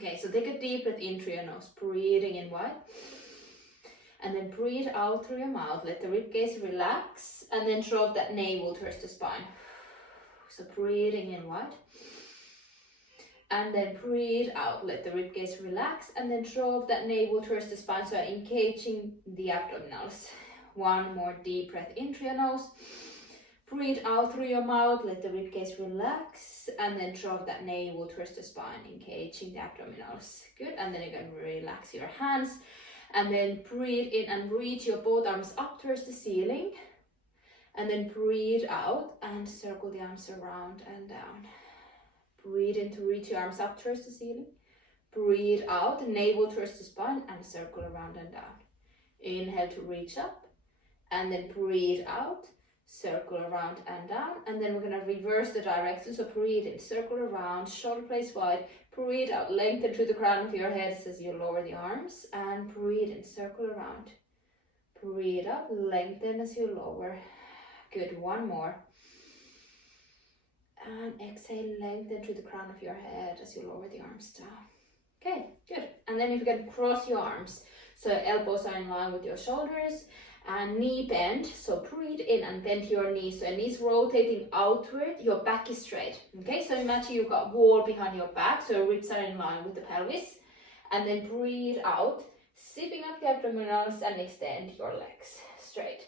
Okay, so take a deep breath in through your nose, breathing in wide. And then breathe out through your mouth. Let the ribcage relax. And then drop that navel towards the spine. So breathing in wide. And then breathe out. Let the ribcage relax. And then drop that navel towards the spine. So engaging the abdominals. One more deep breath in through your nose. Breathe out through your mouth. Let the ribcage relax. And then drop that navel towards the spine. Engaging the abdominals. Good. And then you can relax your hands. And then breathe in and reach your both arms up towards the ceiling. And then breathe out and circle the arms around and down. Breathe in to reach your arms up towards the ceiling. Breathe out, navel towards the spine and circle around and down. Inhale to reach up. And then breathe out, circle around and down. And then we're going to reverse the direction. So breathe in, circle around, shoulder blades wide. Breathe out, lengthen through the crown of your head as you lower the arms. And breathe in, circle around. Breathe out, lengthen as you lower. Good, one more. And exhale, lengthen through the crown of your head as you lower the arms down. Okay, good. And then if you can cross your arms. So elbows are in line with your shoulders. And knee bend, so breathe in and bend your knees. So knees rotating outward, your back is straight. Okay, so imagine you've got wall behind your back, so your ribs are in line with the pelvis. And then breathe out, zipping up the abdominals and extend your legs straight.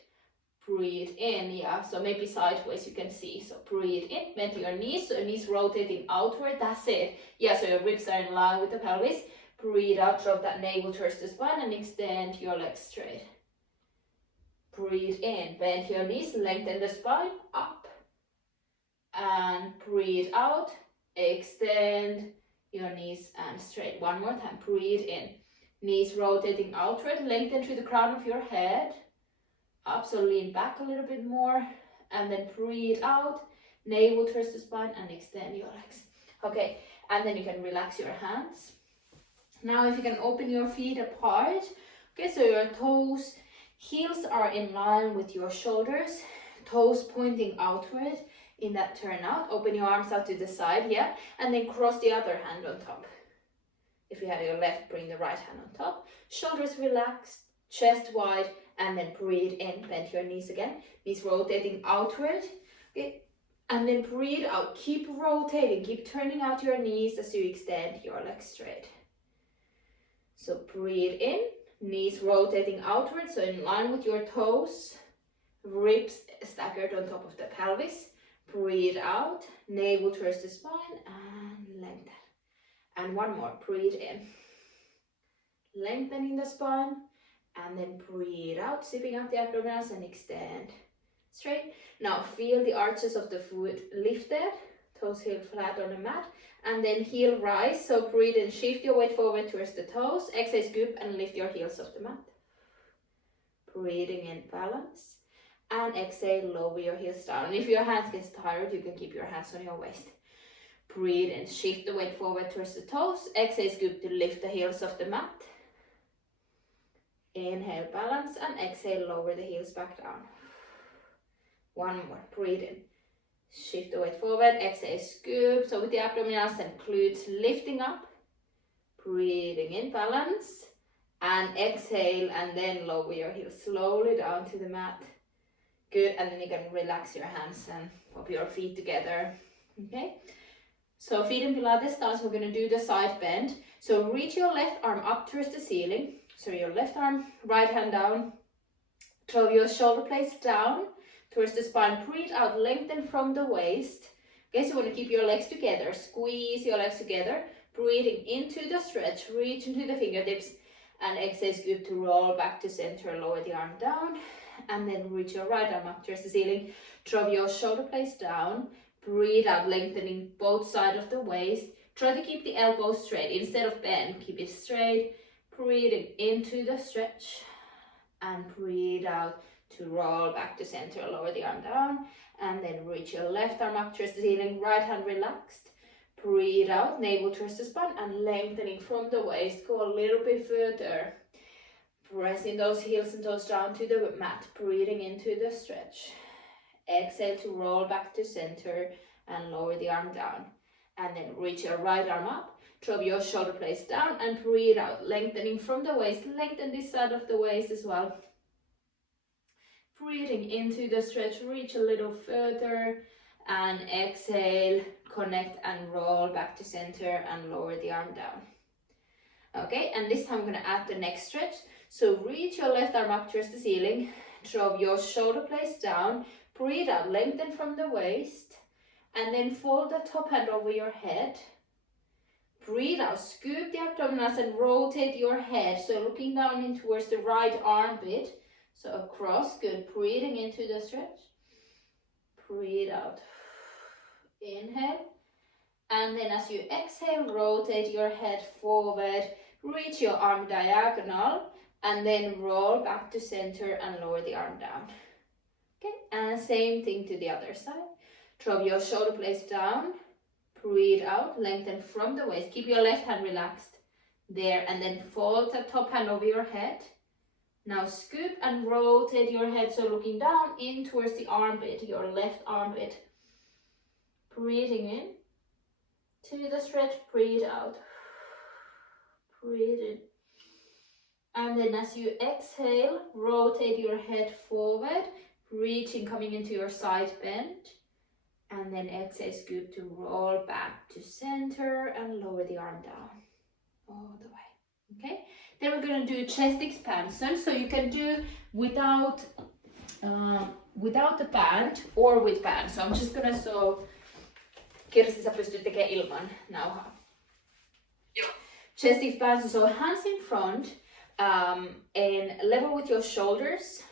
Breathe in, yeah, so maybe sideways you can see. So breathe in, bend your knees, so knees rotating outward, that's it. Yeah, so your ribs are in line with the pelvis. Breathe out, drop that navel towards the spine and extend your legs straight. Breathe in, bend your knees, lengthen the spine, up. And breathe out, extend your knees and straight. One more time, breathe in. Knees rotating outward, lengthen through the crown of your head. Up, so lean back a little bit more. And then breathe out, navel towards the spine and extend your legs. Okay, and then you can relax your hands. Now if you can open your feet apart. Okay, so your toes, heels are in line with your shoulders, toes pointing outward in that turnout. Open your arms out to the side, yeah, and then cross the other hand on top. If you have your left, bring the right hand on top. Shoulders relaxed, chest wide, and then breathe in, bend your knees again. Knees rotating outward, okay, and then breathe out. Keep rotating, keep turning out your knees as you extend your legs straight. So breathe in. Knees rotating outward, so in line with your toes, ribs staggered on top of the pelvis. Breathe out, navel towards the spine and lengthen. And one more, breathe in. Lengthening the spine and then breathe out, zipping up the abdominals and extend straight. Now feel the arches of the foot lifted, toes heel flat on the mat. And then heel rise, so breathe and shift your weight forward towards the toes. Exhale, scoop and lift your heels off the mat. Breathing in, balance. And exhale, lower your heels down. And if your hands get tired, you can keep your hands on your waist. Breathe and shift the weight forward towards the toes. Exhale, scoop to lift the heels off the mat. Inhale, balance, and exhale, lower the heels back down. One more, breathe in. Shift the weight forward, exhale, scoop. So with the abdominals and glutes lifting up. Breathing in, balance. And exhale, and then lower your heels slowly down to the mat. Good, and then you can relax your hands and pop your feet together. Okay, so feet in Pilates stance, we're going to do the side bend. So reach your left arm up towards the ceiling. So your left arm, right hand down. Throw your shoulder blades down towards the spine. Breathe out, lengthen from the waist. Okay, so you want to keep your legs together. Squeeze your legs together. Breathing into the stretch, reach into the fingertips. And exhale, scoop to roll back to center. Lower the arm down. And then reach your right arm up towards the ceiling. Drop your shoulder blades down. Breathe out, lengthening both sides of the waist. Try to keep the elbows straight. Instead of bend, keep it straight. Breathing into the stretch. And breathe out to roll back to center, lower the arm down, and then reach your left arm up towards the ceiling, right hand relaxed. Breathe out, navel towards the spine, and lengthening from the waist. Go a little bit further. Pressing those heels and toes down to the mat, breathing into the stretch. Exhale to roll back to center and lower the arm down. And then reach your right arm up. Drop your shoulder blades down and breathe out, lengthening from the waist. Lengthen this side of the waist as well. Breathing into the stretch, reach a little further and exhale, connect and roll back to center and lower the arm down. Okay, and this time I'm going to add the neck stretch. So reach your left arm up towards the ceiling, drop your shoulder blades down, breathe out, lengthen from the waist, and then fold the top hand over your head. Breathe out, scoop the abdominals and rotate your head. So looking down in towards the right armpit. So across, good. Breathing into the stretch. Breathe out. Inhale. And then as you exhale, rotate your head forward. Reach your arm diagonal. And then roll back to center and lower the arm down. Okay, and same thing to the other side. Drop your shoulder blades down. Breathe out, lengthen from the waist. Keep your left hand relaxed. There, and then fold the top hand over your head. Now scoop and rotate your head, so looking down in towards the armpit, your left armpit. Breathing in to the stretch, breathe out. Breathe in. And then as you exhale, rotate your head forward, reaching, coming into your side bend. And then exhale, scoop to roll back to center and lower the arm down all the way. Okay, then we're going to do chest expansion. So you can do without the band or with band. So I'm just going to, so Kirsi, sä pystyt tekemään ilman nauhaa. Joo. Chest expansion, so hands in front and level with your shoulders.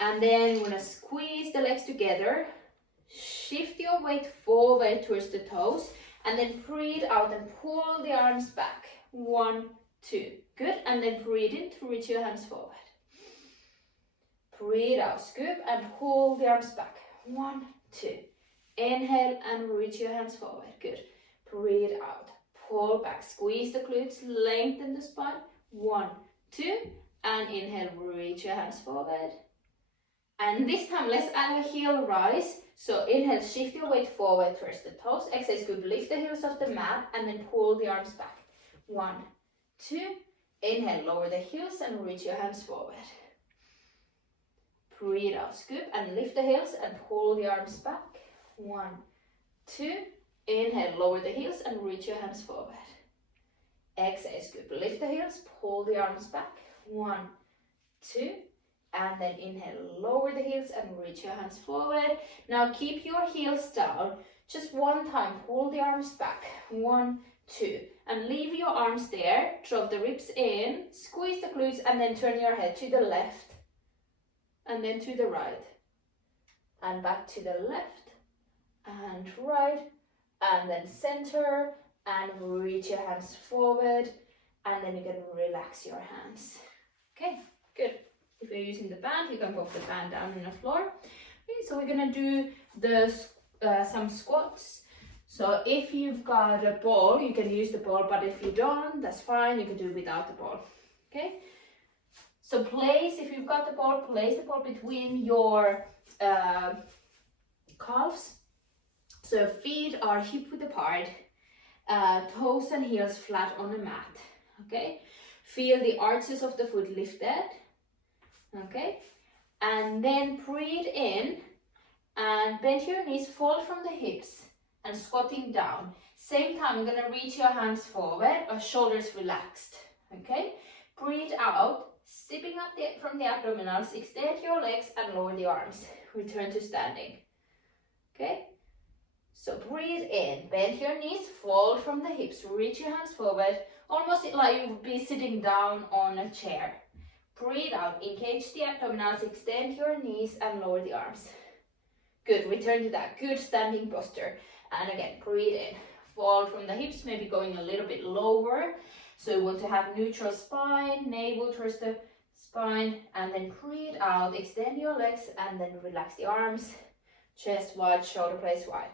And then we're going to squeeze the legs together, shift your weight forward towards the toes, and then breathe out and pull the arms back. 1, 2, good. And then breathe in to reach your hands forward. Breathe out, scoop and pull the arms back. 1, 2. Inhale and reach your hands forward, good. Breathe out, pull back, squeeze the glutes, lengthen the spine. 1, 2, and inhale, reach your hands forward. And this time, let's add a heel rise. So inhale, shift your weight forward towards the toes. Exhale, scoop, lift the heels off the mat and then pull the arms back. 1, 2. Inhale, lower the heels and reach your hands forward. Breathe out, scoop and lift the heels and pull the arms back. 1, 2. Inhale, lower the heels and reach your hands forward. Exhale, scoop, lift the heels, pull the arms back. 1, 2. And then inhale, lower the heels and reach your hands forward. Now keep your heels down. Just one time, pull the arms back. 1, 2. And leave your arms there. Drop the ribs in, squeeze the glutes, and then turn your head to the left. And then to the right. And back to the left. And right. And then center. And reach your hands forward. And then you can relax your hands. Okay, good. If you're using the band, you can put the band down on the floor. Okay, so we're gonna do the some squats. So if you've got a ball, you can use the ball, but if you don't, that's fine. You can do it without the ball. Okay. So if you've got the ball, place the ball between your calves. So feet are hip width apart, toes and heels flat on the mat. Okay. Feel the arches of the foot lifted. Okay, and then breathe in and bend your knees, fold from the hips and squatting down. Same time, you're gonna reach your hands forward or shoulders relaxed. Okay, breathe out, stepping up from the abdominals, extend your legs and lower the arms. Return to standing. Okay, so breathe in, bend your knees, fold from the hips, reach your hands forward, almost like you would be sitting down on a chair. Breathe out, engage the abdominals, extend your knees and lower the arms. Good, return to that good standing posture. And again, breathe in, fold from the hips, maybe going a little bit lower. So you want to have neutral spine, navel towards the spine, and then breathe out, extend your legs and then relax the arms, chest wide, shoulder blades wide.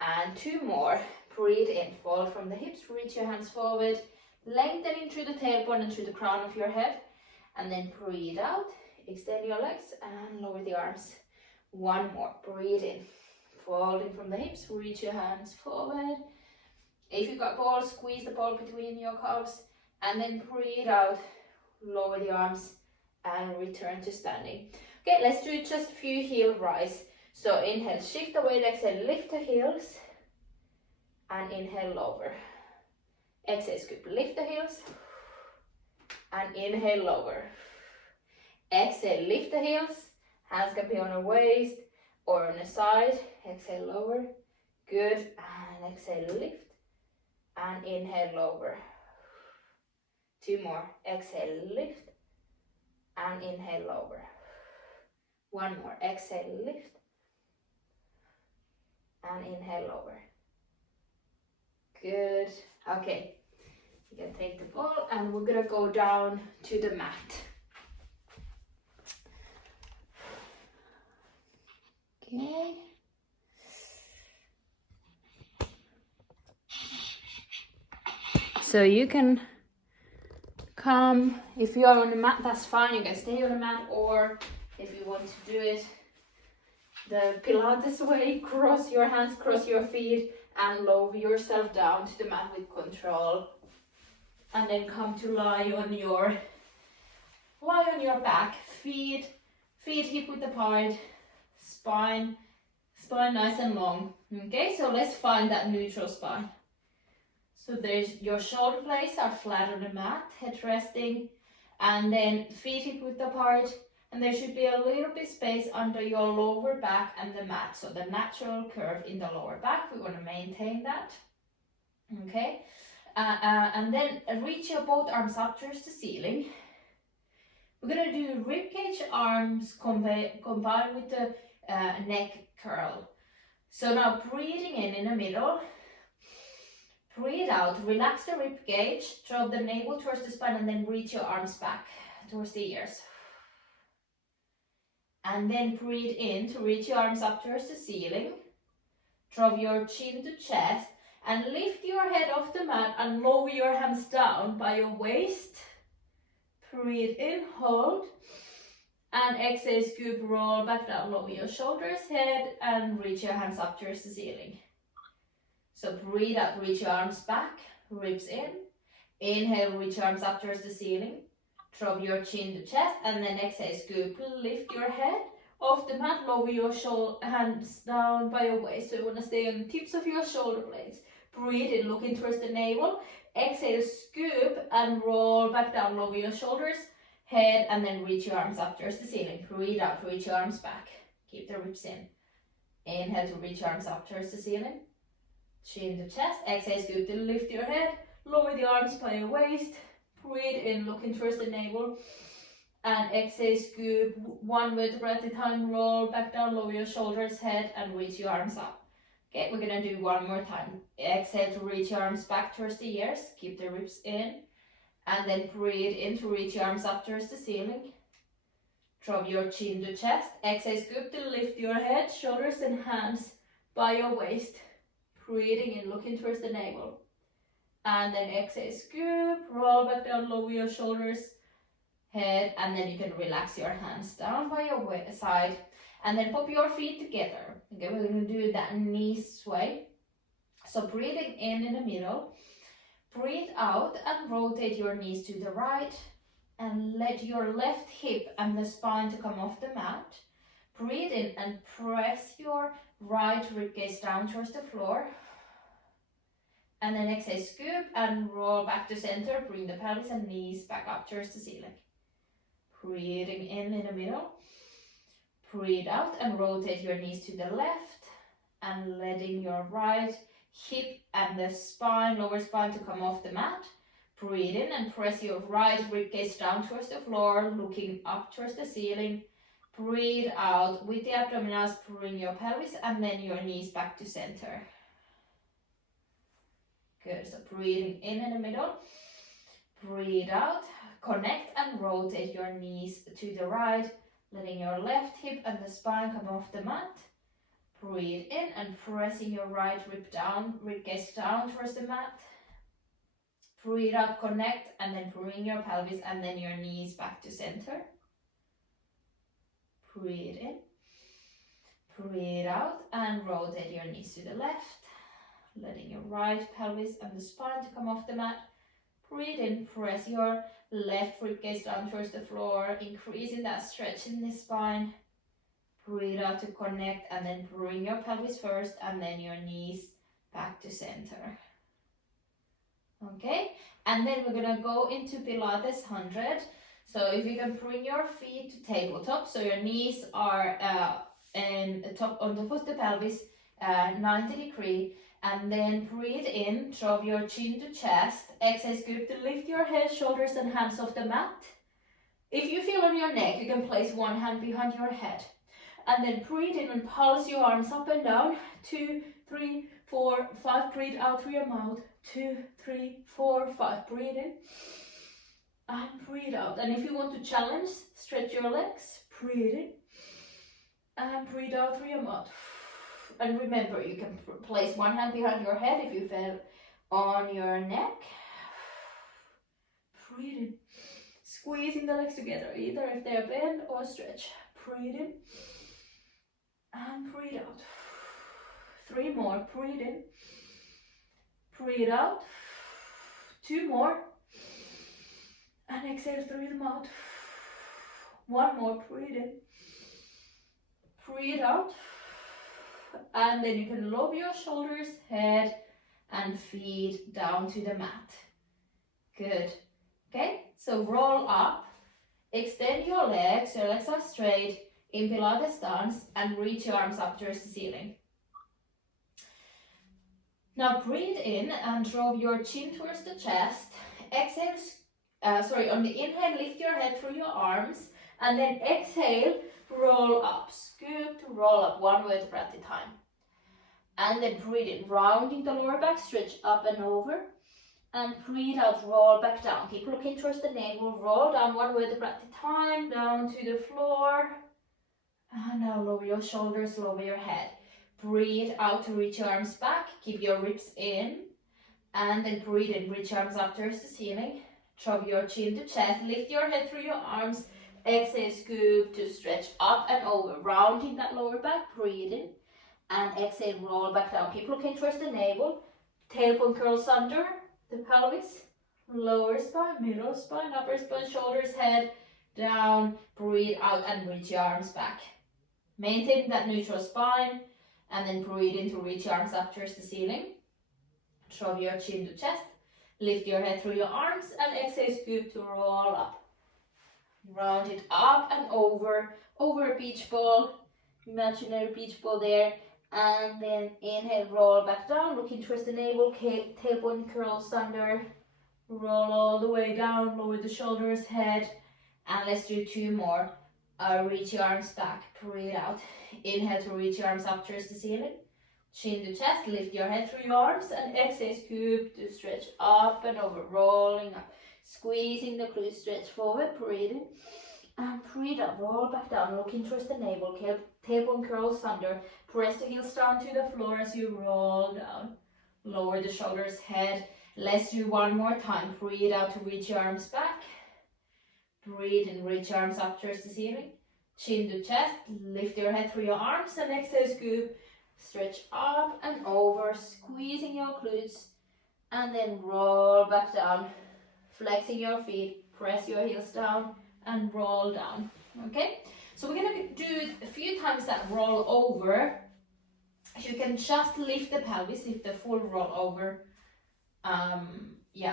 And 2 more, breathe in, fold from the hips, reach your hands forward, lengthening through the tailbone and through the crown of your head. And then breathe out, extend your legs and lower the arms. 1 more, breathe in, folding from the hips, reach your hands forward. If you've got ball, squeeze the ball between your calves, and then breathe out, lower the arms, and return to standing. Okay, let's do just a few heel rise. So inhale, shift the weight, exhale, lift the heels, and inhale, lower. Exhale, scoop, lift the heels, and inhale, lower. Exhale, lift the heels, hands can be on the waist or on the side. Exhale, lower. Good, and exhale, lift, and inhale, lower. 2 more. Exhale, lift, and inhale, lower. 1 more. Exhale, lift, and inhale, lower. Good. Okay, you can take the ball, and we're gonna go down to the mat. Okay. So you can come, if you are on the mat, that's fine, you can stay on the mat, or if you want to do it the Pilates way, cross your hands, cross your feet, and lower yourself down to the mat with control. And then come to lie on your back, feet hip width apart, spine nice and long. Okay, so let's find that neutral spine. So there's your shoulder blades are flat on the mat, head resting, and then feet hip width apart, and there should be a little bit space under your lower back and the mat. So the natural curve in the lower back, we want to maintain that. Okay, and then reach your both arms up towards the ceiling. We're gonna do ribcage arms combined with the neck curl. So now breathing in the middle. Breathe out, relax the rib cage, drop the navel towards the spine, and then reach your arms back towards the ears. And then breathe in to reach your arms up towards the ceiling. Drop your chin to chest and lift your head off the mat and lower your hands down by your waist. Breathe in, hold. And exhale, scoop, roll back down, lower your shoulders, head, and reach your hands up towards the ceiling. So breathe out, reach your arms back, ribs in. Inhale, reach your arms up towards the ceiling. Drop your chin to chest, and then exhale, scoop, lift your head off the mat, lower your hands down by your waist. So you want to stay on the tips of your shoulder blades. Breathe in, looking towards the navel. Exhale, scoop, and roll back down, lower your shoulders, head, and then reach your arms up towards the ceiling. Breathe out, reach your arms back. Keep the ribs in. Inhale to reach your arms up towards the ceiling. Chin to chest, exhale, scoop to lift your head, lower the arms by your waist, breathe in, looking towards the navel, and exhale, scoop, 1 vertebra at a time, roll back down, lower your shoulders, head, and reach your arms up. Okay, we're gonna do 1 more time. Exhale to reach your arms back towards the ears, keep the ribs in, and then breathe in to reach your arms up towards the ceiling. Drop your chin to chest, exhale, scoop to lift your head, shoulders, and hands by your waist. Breathing in, looking towards the navel. And then exhale, scoop, roll back down, lower your shoulders, head, and then you can relax your hands down by your side. And then pop your feet together. Okay, we're going to do that knee sway. So breathing in the middle. Breathe out and rotate your knees to the right. And let your left hip and the spine to come off the mat. Breathe in and press your right ribcage down towards the floor. And then exhale, scoop and roll back to center. Bring the pelvis and knees back up towards the ceiling. Breathing in the middle. Breathe out and rotate your knees to the left. And letting your right hip and the spine, lower spine, to come off the mat. Breathe in and press your right ribcage down towards the floor, looking up towards the ceiling. Breathe out with the abdominals, bring your pelvis and then your knees back to center. Good, so breathing in the middle. Breathe out, connect and rotate your knees to the right, letting your left hip and the spine come off the mat. Breathe in and pressing your right ribcage down towards the mat. Breathe out, connect, and then bring your pelvis and then your knees back to center. Breathe in, breathe out, and rotate your knees to the left, letting your right pelvis and the spine to come off the mat. Breathe in, press your left ribcage down towards the floor, increasing that stretch in the spine. Breathe out to connect, and then bring your pelvis first and then your knees back to center. Okay, and then we're gonna go into Pilates 100. So if you can bring your feet to tabletop, so your knees are on top of the pelvis, 90 degree, and then breathe in, drop your chin to chest. Exhale, scoop to lift your head, shoulders and hands off the mat. If you feel on your neck, you can place one hand behind your head. And then breathe in and pulse your arms up and down. 2, 3, 4, 5. Breathe out through your mouth. 2, 3, 4, 5. Breathe in and breathe out. And if you want to challenge, stretch your legs. Breathe in and breathe out through your mouth. And remember, you can place one hand behind your head if you fell on your neck. Breathe in, squeezing the legs together, either if they're bent or stretch. Breathe in and breathe out. 3 more. Breathe in, breathe out. 2 more, and exhale through the mouth. 1 more. Breathe in, breathe out. And then you can lower your shoulders, head and feet down to the mat. Good. Okay, so roll up, extend your legs are straight in Pilates stance, and reach your arms up towards the ceiling. Now breathe in and drop your chin towards the chest. Exhale, on the inhale, lift your head through your arms, and then exhale, roll up, scoop to roll up, 1 vertebra at a time. And then breathe in, rounding the lower back, stretch up and over. And breathe out, roll back down. Keep looking towards the navel, roll down 1 vertebra at a time, down to the floor. And now lower your shoulders, lower your head. Breathe out to reach your arms back, keep your ribs in. And then breathe in, reach your arms up towards the ceiling. Drop your chin to chest, lift your head through your arms. Exhale, scoop to stretch up and over, rounding that lower back. Breathe in and exhale, roll back down. Keep looking towards the navel. Tailbone curls under the pelvis. Lower spine, middle spine, upper spine, shoulders, head down. Breathe out and reach your arms back. Maintain that neutral spine, and then breathe in to reach your arms up towards the ceiling. Drop your chin to chest. Lift your head through your arms and exhale, scoop to roll up. Round it up and over a beach ball, imaginary beach ball there, and then inhale, roll back down, looking towards the navel, tailbone curls under, roll all the way down, lower the shoulders, head, and let's do 2 more. Reach your arms back, breathe out, inhale to reach your arms up towards the ceiling, chin to chest, lift your head through your arms, and exhale, scoop to stretch up and over, rolling up. Squeezing the glutes, stretch forward, breathe in, and breathe out, roll back down, looking towards the navel, tailbone curls under, press the heels down to the floor as you roll down, lower the shoulders, head. Let's do 1 more time, breathe out to reach your arms back, breathe in, reach your arms up towards the ceiling, chin to chest, lift your head through your arms, and exhale, scoop, stretch up and over, squeezing your glutes, and then roll back down. Flexing your feet, press your heels down and roll down. Okay, so we're gonna do a few times that roll over. You can just lift the pelvis if the full roll over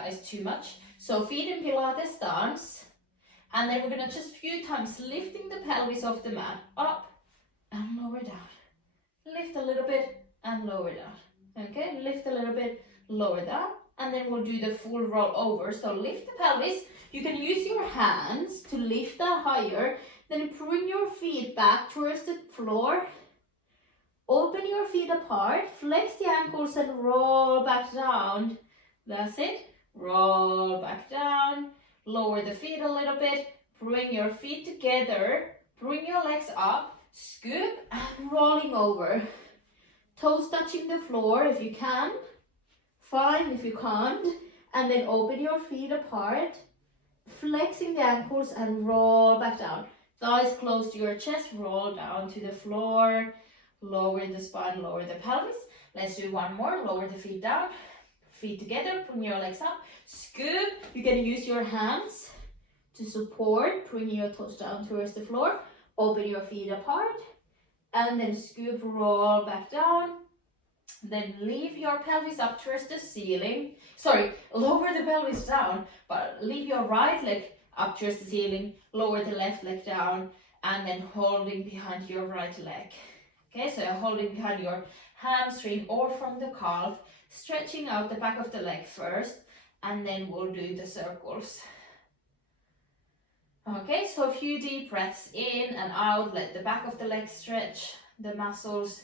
is too much. So feet in Pilates stance, and then we're gonna just few times lifting the pelvis off the mat, up and lower down. Lift a little bit and lower down. Okay, lift a little bit, lower down. And then we'll do the full roll over. So lift the pelvis. You can use your hands to lift that higher. Then bring your feet back towards the floor. Open your feet apart. Flex the ankles and roll back down. That's it. Roll back down. Lower the feet a little bit. Bring your feet together. Bring your legs up. Scoop and rolling over. Toes touching the floor if you can. Fine if you can't, and then open your feet apart, flexing the ankles and roll back down. Thighs close to your chest, roll down to the floor, lower the spine, lower the pelvis. Let's do one more. Lower the feet down, feet together, bring your legs up, scoop. You're gonna use your hands to support, bring your toes down towards the floor, open your feet apart, and then scoop, roll back down. Then leave your pelvis up towards the ceiling. Sorry, lower the pelvis down, but leave your right leg up towards the ceiling, lower the left leg down, and then holding behind your right leg. Okay, so holding behind your hamstring or from the calf, stretching out the back of the leg first, and then we'll do the circles. Okay, so a few deep breaths in and out, let the back of the leg stretch the muscles.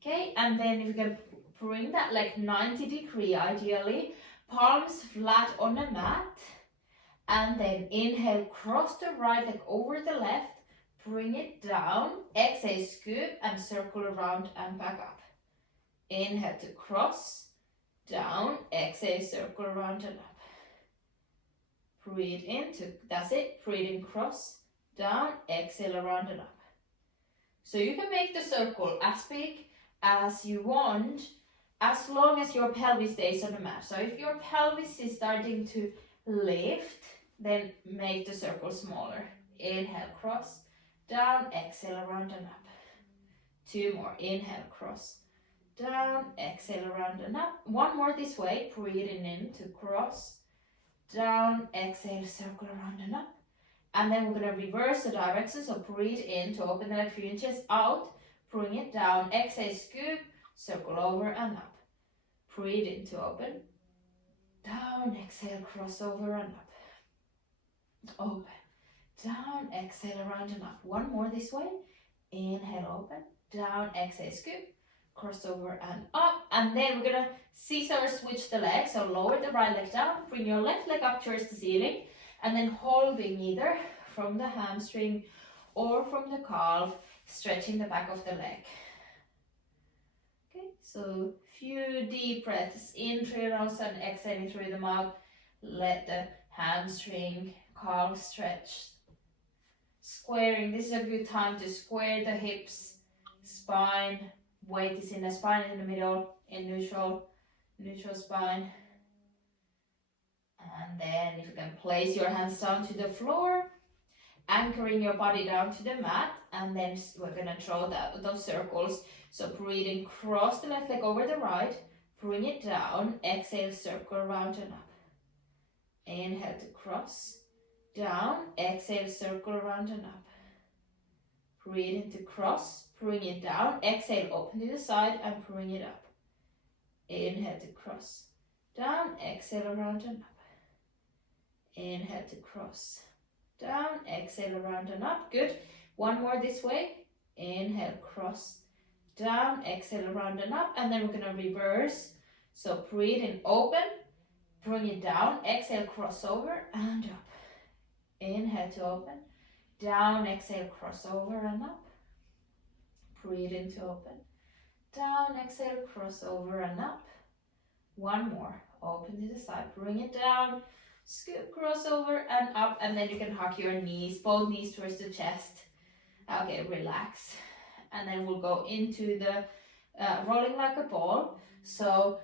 Okay, and then if you can bring that leg 90 degree ideally, palms flat on the mat, and then inhale, cross the right leg over the left, bring it down, exhale, scoop and circle around and back up. Inhale to cross, down, exhale, circle around and up. Breathe in, that's it, breathe in, cross, down, exhale, around and up. So you can make the circle as big as you want, as long as your pelvis stays on the mat. So if your pelvis is starting to lift, then make the circle smaller. Inhale, cross, down, exhale, around and up. Two more, inhale, cross, down, exhale, around and up. One more this way, breathing in to cross, down, exhale, circle around and up. And then we're going to reverse the direction, so breathe in to open the leg 3 inches out, bring it down, exhale, scoop, circle over and up. Breathe in to open, down, exhale, cross over and up. Open, down, exhale, around and up. One more this way, inhale, open, down, exhale, scoop, cross over and up. And then we're going to scissor switch the legs, so lower the right leg down, bring your left leg up towards the ceiling, and then holding either from the hamstring or from the calf, stretching the back of the leg. Okay, so few deep breaths in through your nose and exhaling through the mouth. Let the hamstring, calf stretch. Squaring, this is a good time to square the hips, spine, weight is in the spine in the middle, in neutral spine. And then if you can place your hands down to the floor, anchoring your body down to the mat, and then we're going to draw those circles. So breathing, cross the left leg over the right, bring it down, exhale, circle around and up. Inhale to cross, down, exhale, circle around and up. Breathe in to cross, bring it down, exhale, open to the side and bring it up. Inhale to cross, down, exhale, around and up. Inhale to cross, down, exhale, around and up. Good. One more this way. Inhale, cross, down, exhale, around and up. And then we're going to reverse. So breathe in, open, bring it down, exhale, cross over and up. Inhale to open, down, exhale, cross over and up. Breathe in to open, down, exhale, cross over and up. One more, open to the side, bring it down, scoop, cross over and up, and then you can hug your knees, both knees towards the chest. Okay, relax. And then we'll go into the rolling like a ball. So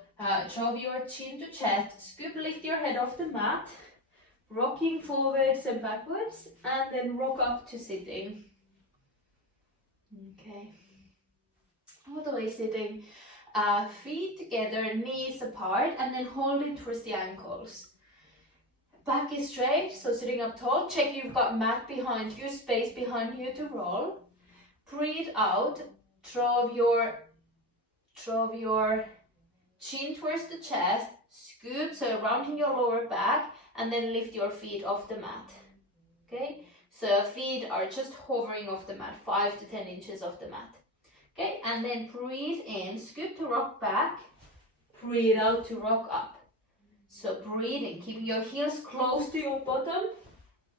drop your chin to chest, scoop, lift your head off the mat, rocking forwards and backwards, and then rock up to sitting. Okay, all the way sitting, feet together, knees apart, and then holding towards the ankles. Back is straight, so sitting up tall. Check you've got mat behind you, space behind you to roll. Breathe out, drop your chin towards the chest, scoop, so rounding your lower back, and then lift your feet off the mat. Okay, so feet are just hovering off the mat, 5 to 10 inches off the mat. Okay, and then breathe in, scoop to rock back, breathe out to rock up. So breathing, keeping your heels close to your bottom,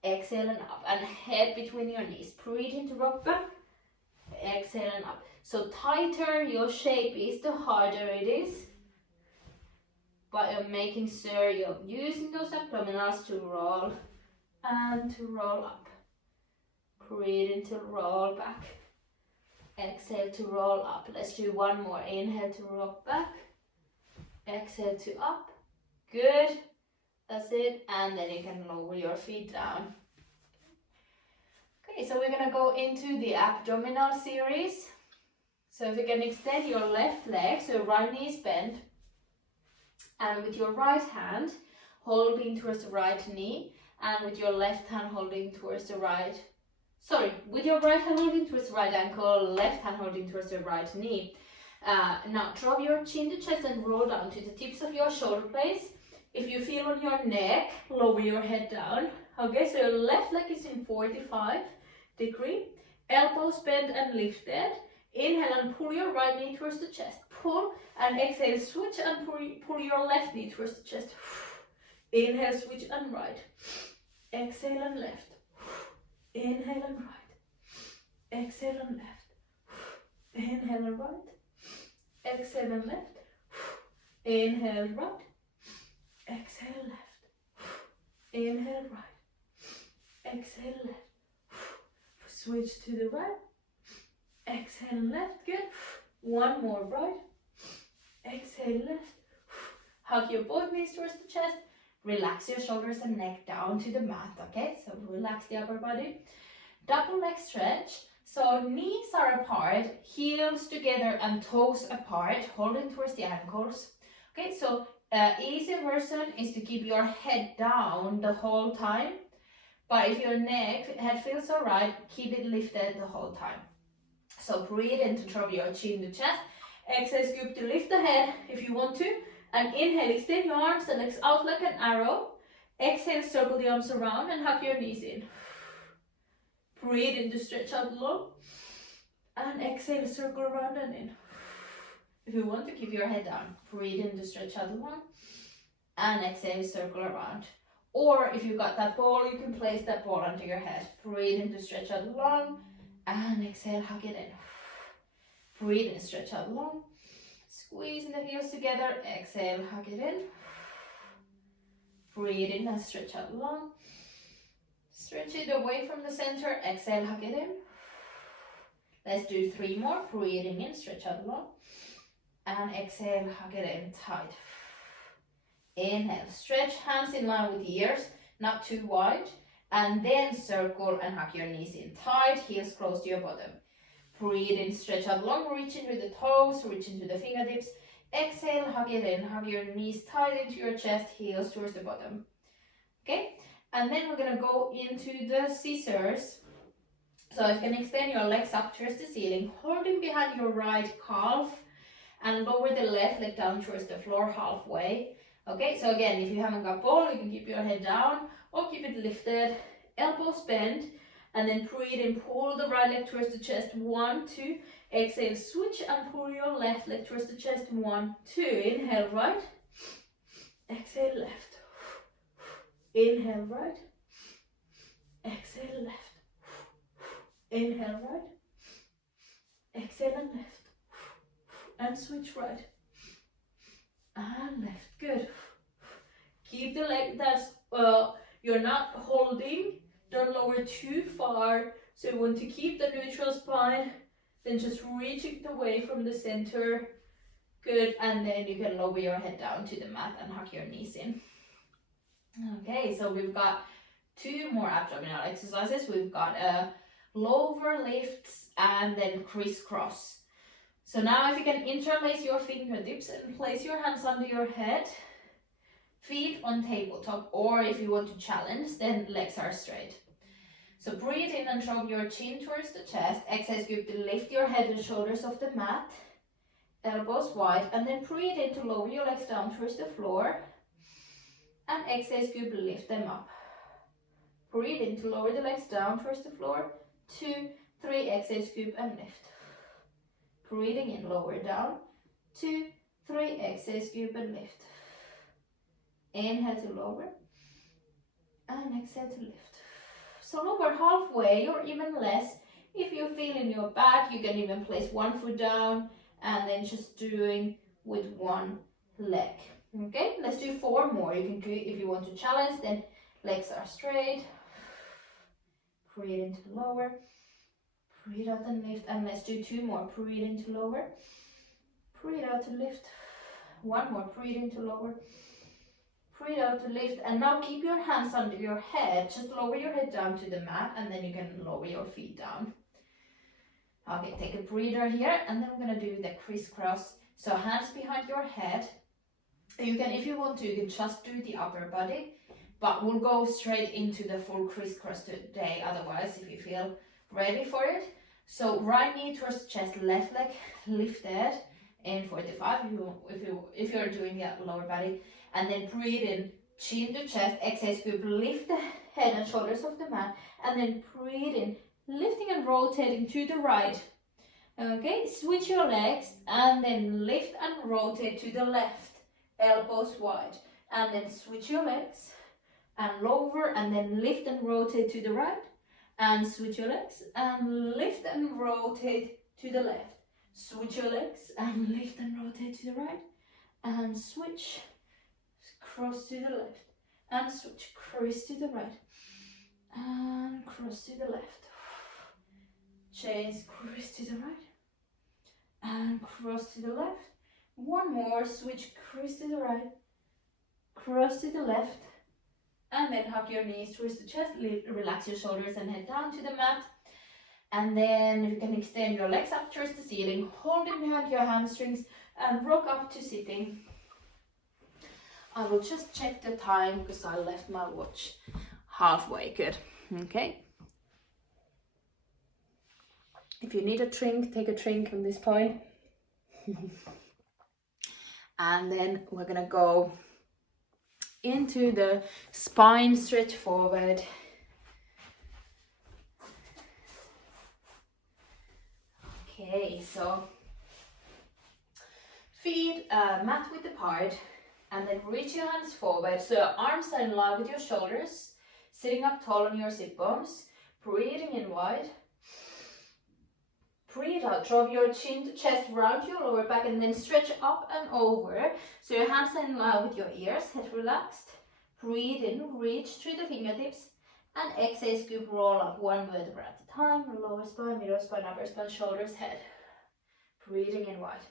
exhale and up, and head between your knees. Breathe in to rock back, exhale and up. So tighter your shape is, the harder it is. But you're making sure you're using those abdominals to roll and to roll up. Breathe in to roll back Exhale to roll up. Let's do one more. Inhale to rock back. Exhale to up. Good. That's it. And then you can lower your feet down. Okay, so we're gonna go into the abdominal series. So if you can extend your left leg, so right knee is bent, and with your right hand holding towards the right knee, and with your left hand holding towards the right, with your right hand holding towards the right ankle, left hand holding towards the right knee. Now drop your chin to chest and roll down to the tips of your shoulder blades. If you feel on your neck, lower your head down. Okay, so your left leg is in 45-degree, elbows bent and lifted. Inhale and pull your right knee towards the chest. Pull and exhale, switch and pull your left knee towards the chest. Inhale, switch and right. Exhale and left. Inhale and right. Exhale and left. Inhale and right. Exhale and left. Inhale right. Exhale left. Inhale right. Exhale left. Switch to the right. Exhale left. Good. One more right. Exhale left. Hug your both knees towards the chest. Relax your shoulders and neck down to the mat. Okay, so relax the upper body. Double leg stretch. So knees are apart, heels together and toes apart, holding towards the ankles. Okay, so easy version is to keep your head down the whole time. But if your head feels alright, keep it lifted the whole time. So breathe in to drop your chin to chest. Exhale, scoop to lift the head if you want to. And inhale, extend your arms and legs out like an arrow. Exhale, circle the arms around and hug your knees in. Breathe in to stretch out long. And exhale, circle around and in. If you want to keep your head down, breathe in to stretch out long. And exhale, circle around. Or if you got that ball, you can place that ball onto your head. Breathe in to stretch out long. And exhale, hug it in. Breathe in, stretch out long. Squeeze the heels together. Exhale, hug it in. Breathe in and stretch out long. Stretch it away from the center. Exhale, hug it in. Let's do 3 more. Breathing in, stretch out long. And exhale, hug it in tight. Inhale, stretch hands in line with ears, not too wide. And then circle and hug your knees in tight, heels close to your bottom. Breathe in, stretch out long, reach into the toes, reach into the fingertips. Exhale, hug it in, hug your knees tight into your chest, heels towards the bottom. Okay, and then we're gonna go into the scissors. So you can extend your legs up towards the ceiling, holding behind your right calf and lower the left leg down towards the floor halfway. Okay, so again, if you haven't got ball, you can keep your head down or keep it lifted, elbows bent, and then breathe in, pull the right leg towards the chest, 1, 2, exhale, switch and pull your left leg towards the chest, 1, 2, inhale right, exhale left, inhale right, exhale left, inhale right, exhale and left, and switch right, and left, good. Keep the leg that's, you're not holding, don't lower too far, so you want to keep the neutral spine, then just reach it away from the center, good, and then you can lower your head down to the mat and hug your knees in. Okay, so we've got 2 more abdominal exercises. We've got lower lifts and then crisscross. So now if you can interlace your fingertips and place your hands under your head, feet on tabletop, or if you want to challenge, then legs are straight. So breathe in and drop your chin towards the chest. Exhale, scoop to lift your head and shoulders off the mat, elbows wide, and then breathe in to lower your legs down towards the floor. And exhale, scoop to lift them up. Breathe in to lower the legs down towards the floor. 2, 3, exhale, scoop and lift. Breathing in, lower down. 2, 3, exhale, scoop and lift. Inhale to lower. And exhale to lift. So lower halfway or even less. If you feel in your back, you can even place 1 foot down and then just doing with 1 leg. Okay, let's do 4 more. You can do, if you want to challenge, then legs are straight. Breathe into lower. Breathe out and lift, and let's do 2 more. Breathe in to lower, breathe out to lift. 1 more. Breathe in to lower, breathe out to lift. And now keep your hands under your head. Just lower your head down to the mat, and then you can lower your feet down. Okay, take a breather here, and then we're gonna do the crisscross. So hands behind your head. You can, if you want to, you can just do the upper body, but we'll go straight into the full crisscross today. Otherwise, if you feel ready for it. So right knee towards chest, left leg lifted in 45 if you're doing the lower body, and then breathe in, chin to chest, exhale, scoop, lift the head and shoulders off the mat, and then breathe in, lifting and rotating to the right. Okay, switch your legs and then lift and rotate to the left, elbows wide, and then switch your legs and lower, and then lift and rotate to the right, and switch your legs and lift and rotate to the left, switch your legs and lift and rotate to the right, and switch, cross to the left, and switch, cross to the right, and cross to the left, change, cross to the right, and cross to the left. 1 more, switch, cross to the right, cross to the left, and then hug your knees towards the chest, relax your shoulders and head down to the mat. And then you can extend your legs up towards the ceiling, holding behind your hamstrings, and rock up to sitting. I will just check the time because I left my watch halfway. Good. Okay. If you need a drink, take a drink from this point. And then we're gonna go into the spine stretch forward. Okay, so feet mat width apart, and then reach your hands forward. So your arms are in line with your shoulders, sitting up tall on your sit bones, breathing in wide. Breathe out, drop your chin to chest, round your lower back, and then stretch up and over. So your hands are in line with your ears, head relaxed. Breathe in, reach through the fingertips, and exhale, scoop, roll up 1 vertebra at a time. Lower spine, middle spine, upper spine, shoulders, head. Breathing in wide.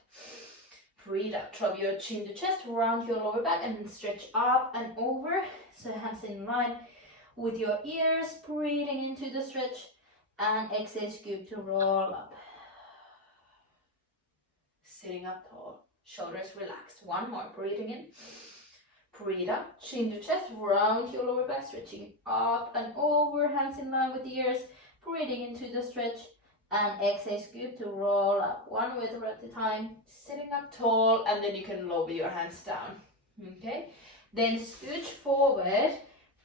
Breathe out, drop your chin to chest, round your lower back, and then stretch up and over. So hands in line with your ears, breathing into the stretch, and exhale, scoop to roll up. Sitting up tall, shoulders relaxed. 1 more, breathing in, breathe out, chin to chest, round your lower back, stretching up and over, hands in line with the ears, breathing into the stretch, and exhale, scoop to roll up 1 vertebra at a time, sitting up tall, and then you can lower your hands down. Okay, then scooch forward,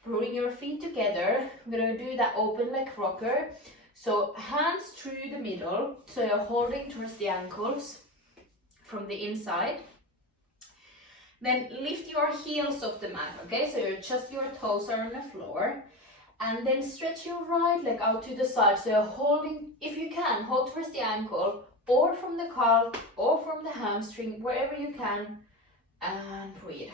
bring your feet together. We're going to do that open leg rocker. So hands through the middle, so you're holding towards the ankles from the inside. Then lift your heels off the mat, okay? So just your toes are on the floor. And then stretch your right leg out to the side. So you're holding, if you can, hold towards the ankle, or from the calf, or from the hamstring, wherever you can. And breathe.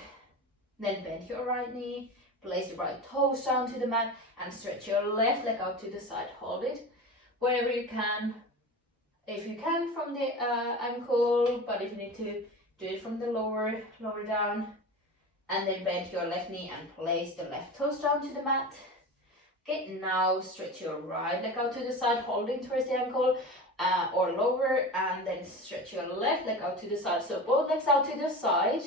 Then bend your right knee, place your right toes down to the mat, and stretch your left leg out to the side. Hold it wherever you can. If you can from the ankle, but if you need to, do it from the lower down. And then bend your left knee and place the left toes down to the mat. Okay, now stretch your right leg out to the side, holding towards the ankle or lower, and then stretch your left leg out to the side. So both legs out to the side,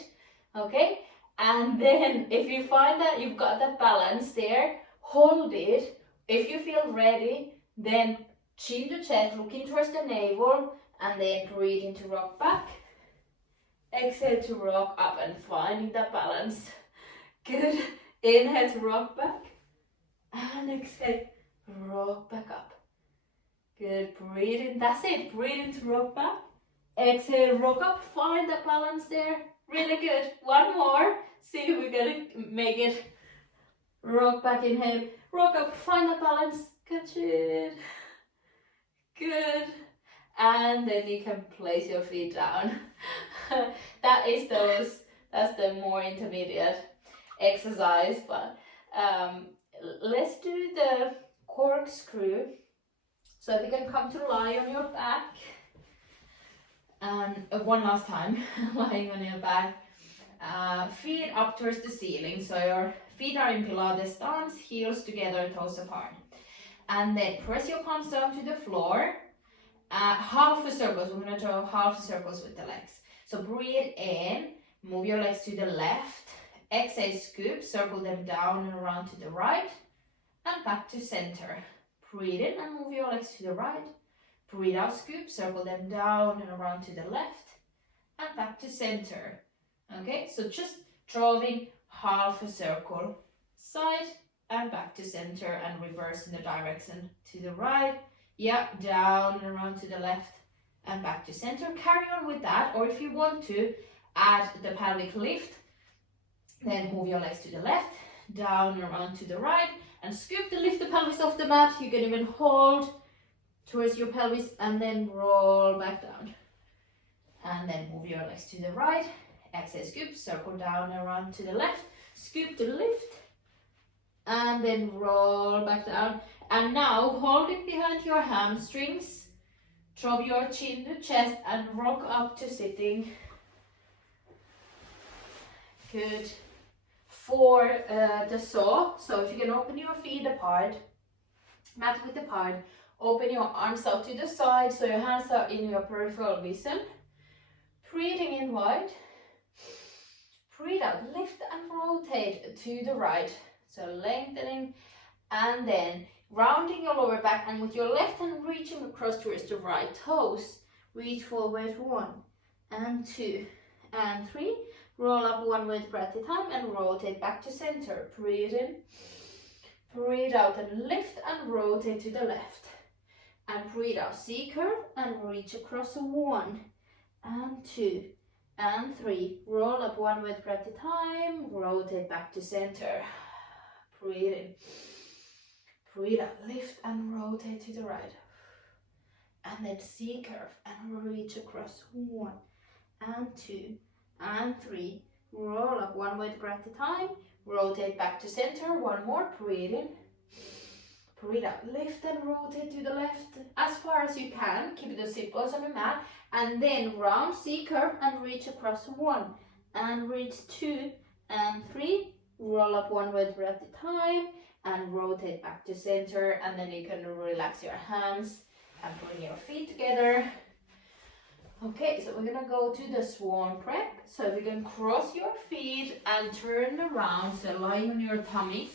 okay? And then if you find that you've got that balance there, hold it. If you feel ready, then chin to chest, looking towards the navel, and then breathe into rock back. Exhale to rock up and finding that balance. Good. Inhale to rock back. And exhale, rock back up. Good. Breathe in. That's it. Breathe into rock back. Exhale, rock up. Find that balance there. Really good. 1 more. See if we're gonna make it. Rock back, inhale. Rock up. Find that balance. Catch it. Good. And then you can place your feet down. That's the more intermediate exercise, but let's do the corkscrew. So if you can come to lie on your back, and one last time, lying on your back, feet up towards the ceiling, so your feet are in Pilates stance, heels together, toes apart. And then press your palms down to the floor, half a circle, so we're going to draw half circles with the legs. So breathe in, move your legs to the left, exhale, scoop, circle them down and around to the right, and back to center. Breathe in and move your legs to the right, breathe out, scoop, circle them down and around to the left, and back to center. Okay, so just drawing half a circle, side and back to center, and reverse in the direction to the right. Yeah, down and around to the left and back to center. Carry on with that, or if you want to add the pelvic lift, then move your legs to the left, down and around to the right, and scoop to lift the pelvis off the mat. You can even hold towards your pelvis and then roll back down. And then move your legs to the right, exhale, scoop, circle down and around to the left, scoop to lift, and then roll back down. And now hold it behind your hamstrings, drop your chin to chest and rock up to sitting. Good. For the saw, so if you can open your feet apart, mat width apart, open your arms out to the side so your hands are in your peripheral vision. Breathing in wide, breathe out, lift and rotate to the right, so lengthening, and then rounding your lower back, and with your left hand reaching across towards the right toes, reach forward 1 and 2 and 3, roll up 1 vertebra at a time and rotate back to center. Breathe in, breathe out and lift and rotate to the left, and breathe out, C curve and reach across 1 and 2 and 3, roll up 1 vertebra at a time, rotate back to center. Breathe in, breathe out, lift and rotate to the right, and then C curve and reach across 1 and 2 and 3, roll up 1 vertebra at a time, rotate back to center. 1 more, breathe in, breathe out, lift and rotate to the left as far as you can, keep the sit bones on the mat, and then round C curve and reach across 1 and reach 2 and 3, roll up 1 vertebra at a time and rotate back to center, and then you can relax your hands and bring your feet together. Okay, so we're gonna go to the swan prep. So we can cross your feet and turn around, so lie on your tummy.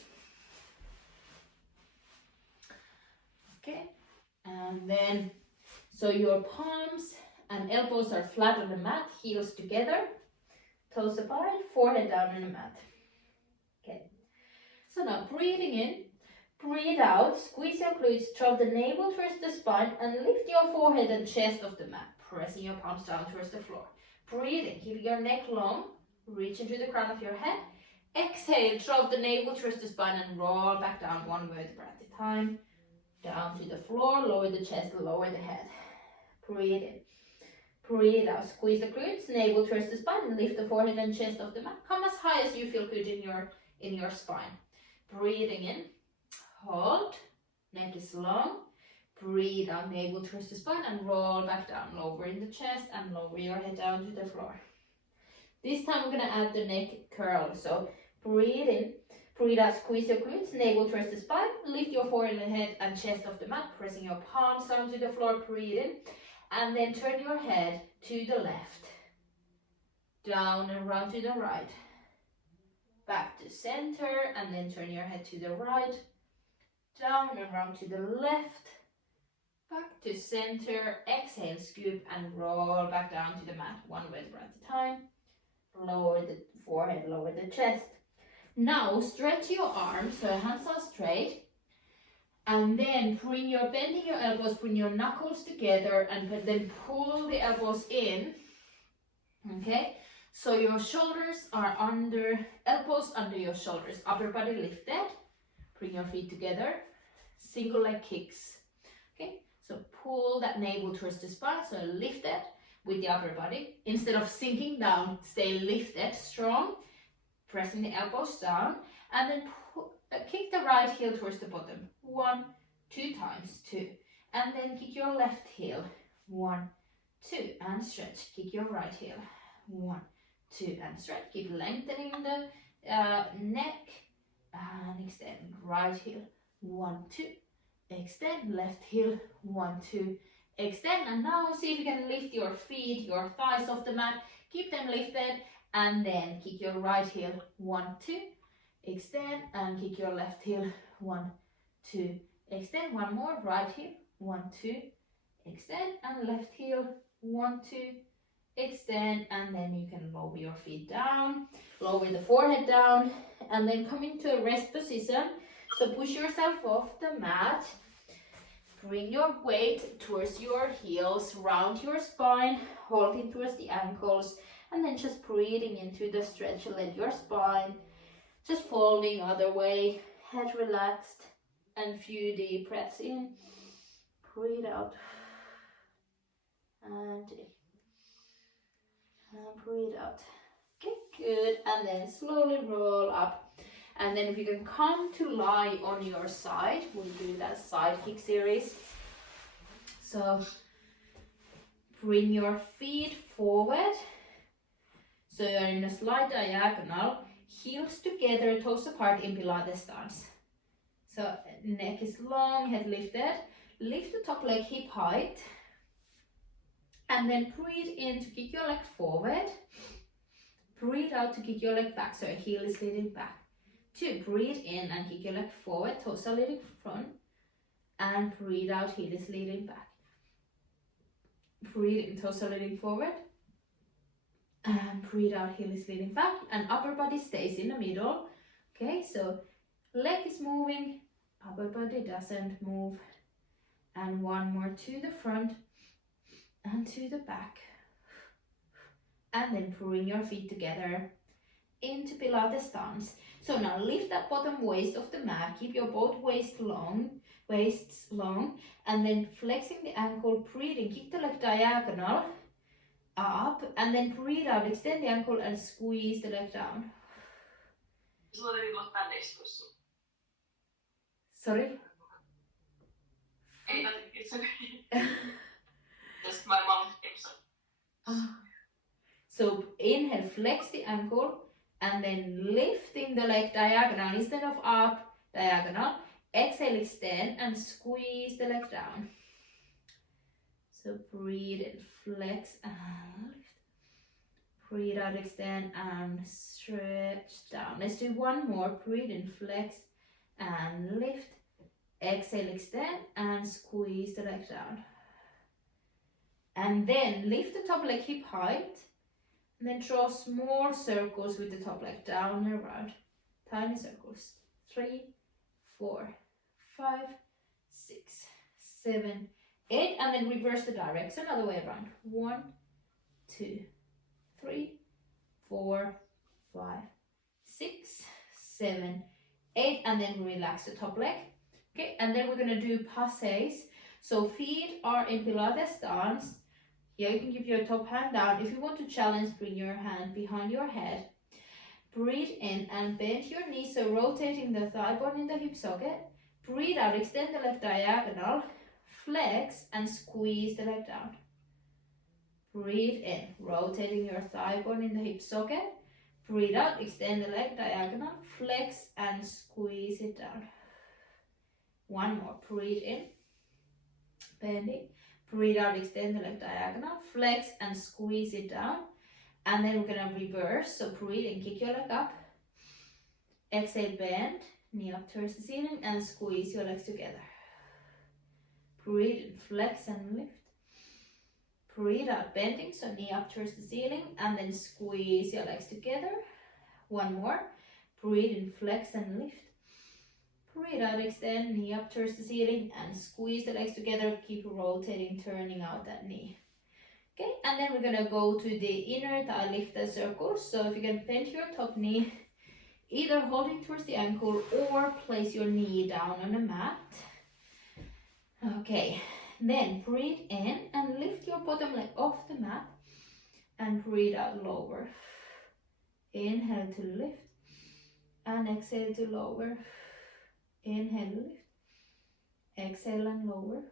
Okay, and then so your palms and elbows are flat on the mat, heels together, toes apart, forehead down on the mat. Okay, so now breathing in, breathe out, squeeze your glutes, drop the navel towards the spine and lift your forehead and chest off the mat, pressing your palms down towards the floor. Breathing, keep your neck long, reach into the crown of your head. Exhale, drop the navel towards the spine and roll back down 1 vertebra at a time. Down to the floor, lower the chest, lower the head. Breathe in. Breathe out, squeeze the glutes, navel towards the spine and lift the forehead and chest off the mat. Come as high as you feel good in your spine. Breathing in, hold, neck is long. Breathe out, navel towards the spine and roll back down, lowering the chest and lower your head down to the floor. This time we're going to add the neck curl. So breathe in, breathe out, squeeze your glutes, navel towards the spine, lift your forehead and head and chest off the mat, pressing your palms down to the floor. Breathe in, and then turn your head to the left, down and round to the right, back to center, and then turn your head to the right, down and round to the left, back to center. Exhale, scoop and roll back down to the mat, 1 vertebra at a time. Lower the forehead, lower the chest. Now stretch your arms so your hands are straight, and then bending your elbows, bring your knuckles together, and then pull the elbows in. Okay, so your shoulders are under, elbows under your shoulders, upper body lifted. Bring your feet together, single leg kicks. Okay, so pull that navel towards the spine, so lift it with the upper body. Instead of sinking down, stay lifted, strong, pressing the elbows down, and then kick the right heel towards the bottom. 1, 2 times, 2. and then kick your left heel. 1, 2, and stretch. Kick your right heel. 1, 2, and stretch. Keep lengthening the neck, and extend. Right heel. 1, 2, extend. Left heel. 1, 2, extend. And now see if you can lift your feet, your thighs off the mat. Keep them lifted, and then kick your right heel. 1, 2, extend, and kick your left heel. 1, 2, extend. One more. Right heel. 1, 2, extend, and left heel. 1, 2, extend, and then you can lower your feet down, lower the forehead down, and then come into a rest position. So push yourself off the mat, bring your weight towards your heels, round your spine, holding towards the ankles, and then just breathing into the stretch. Let your spine just folding other way, head relaxed, and few deep breaths in. Breathe out, and breathe out. Okay, good. And then slowly roll up. And then if you can come to lie on your side, we'll do that side kick series. So bring your feet forward. So you're in a slight diagonal, heels together, toes apart in Pilates stance. So neck is long, head lifted. Lift the top leg hip height, and then breathe in to kick your leg forward. Breathe out to kick your leg back, so your heel is leading back. 2, breathe in and kick your leg forward, toes are leading front, and breathe out, heel is leading back. Breathe in, toes are leading forward, and breathe out, heel is leading back, and upper body stays in the middle. Okay, so leg is moving, upper body doesn't move. And one more to the front and to the back. And then bring your feet together into Pilates stance. So now lift that bottom waist of the mat. Keep your both waists long, and then flexing the ankle, breathing. Kick the leg diagonal up, and then breathe out. Extend the ankle and squeeze the leg down. Sorry? It's okay. Just my mom thinks so. So inhale, flex the ankle, and then lifting the leg diagonal instead of up, diagonal. Exhale, extend, and squeeze the leg down. So breathe in, flex and lift. Breathe out, extend, and stretch down. Let's do one more. Breathe in, flex and lift. Exhale, extend, and squeeze the leg down. And then lift the top leg hip height. And then draw small circles with the top leg down and around. Tiny circles. 3, 4, 5, 6, 7, 8. And then reverse the direction, other way around. 1, 2, 3, 4, 5, 6, 7, 8. And then relax the top leg. Okay, and then we're going to do passes. So feet are in Pilates stance. Here you can give your top hand down. If you want to challenge, bring your hand behind your head. Breathe in and bend your knees, so rotating the thigh bone in the hip socket. Breathe out, extend the leg diagonal. Flex and squeeze the leg down. Breathe in, rotating your thigh bone in the hip socket. Breathe out, extend the leg diagonal. Flex and squeeze it down. One more. Breathe in, bend it. Breathe out, extend the leg diagonal. Flex and squeeze it down. And then we're gonna reverse. So breathe and kick your leg up. Exhale, bend, knee up towards the ceiling, and squeeze your legs together. Breathe in, flex and lift. Breathe out, bending, so knee up towards the ceiling, and then squeeze your legs together. One more. Breathe in, flex and lift. Breathe out, extend, knee up towards the ceiling, and squeeze the legs together. Keep rotating, turning out that knee. Okay, and then we're gonna go to the inner thigh lifter circles. So if you can bend your top knee, either holding towards the ankle or place your knee down on the mat. Okay, then breathe in and lift your bottom leg off the mat, and breathe out, lower. Inhale to lift, and exhale to lower. Inhale, lift, exhale and lower.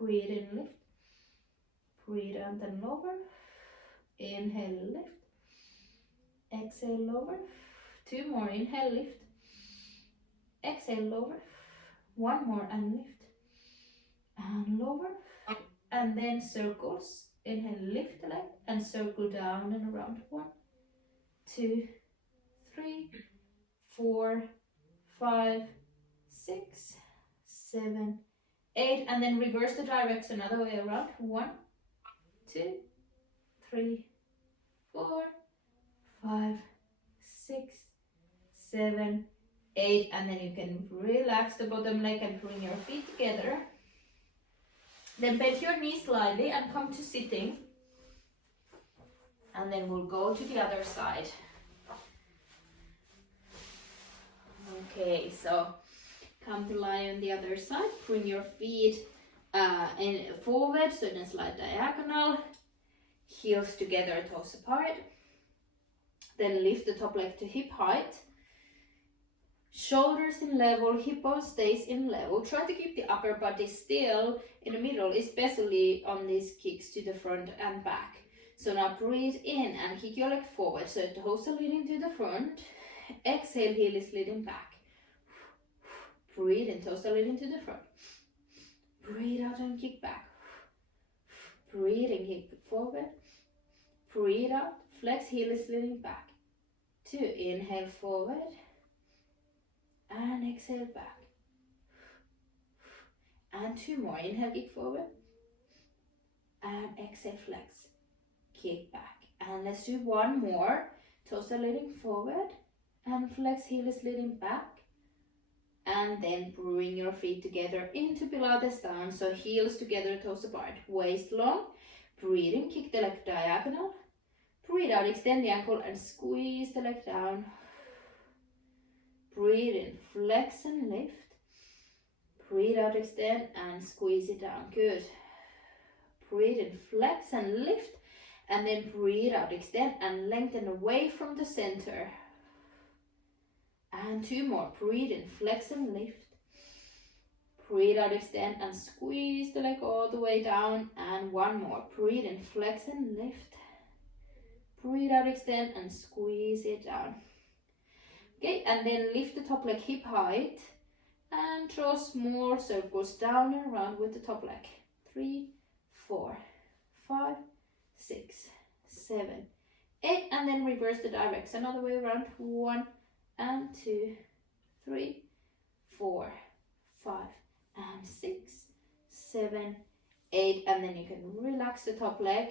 breathe in, lift, breathe out and lower, inhale, lift, exhale, lower, 2 more, inhale, lift, exhale, lower, 1 more and lift, and lower, and then circles, inhale, lift the leg and circle down and around, 1, 2, 3, 4, 5, 6, 7, 8, and then reverse the direction other way around, 1, 2, 3, 4, 5, 6, 7, 8, and then you can relax the bottom leg and bring your feet together. Then bend your knees slightly and come to sitting, and then we'll go to the other side. Okay, so come to lie on the other side, bring your feet forward, so in a slight diagonal, heels together, toes apart. Then lift the top leg to hip height. Shoulders in level, hip bone stays in level. Try to keep the upper body still in the middle, especially on these kicks to the front and back. So now breathe in and kick your leg forward. So toes are leading to the front. Exhale, heel is leading back. Breathe in, toes are leading to the front. Breathe out and kick back. Breathe in, kick forward. Breathe out, flex, heel is leading back. 2, inhale forward. And exhale back. And 2 more, inhale, kick forward. And exhale, flex, kick back. And let's do 1 more. Toes are leading forward. And flex, heel is leading back. And then bring your feet together into Pilates down. So heels together, toes apart, waist long. Breathe in, kick the leg diagonal. Breathe out, extend the ankle and squeeze the leg down. Breathe in, flex and lift. Breathe out, extend and squeeze it down. Good. Breathe in, flex and lift. And then breathe out, extend and lengthen away from the center. And 2 more. Breathe in, flex and lift. Breathe out, extend and squeeze the leg all the way down. And 1 more. Breathe in, flex and lift. Breathe out, extend and squeeze it down. Okay, and then lift the top leg hip height and draw small circles down and around with the top leg. 3, 4, 5, 6, 7, 8, and then reverse the direction other way around. 1 and 2, 3, 4, 5, and 6, 7, 8, and then you can relax the top leg.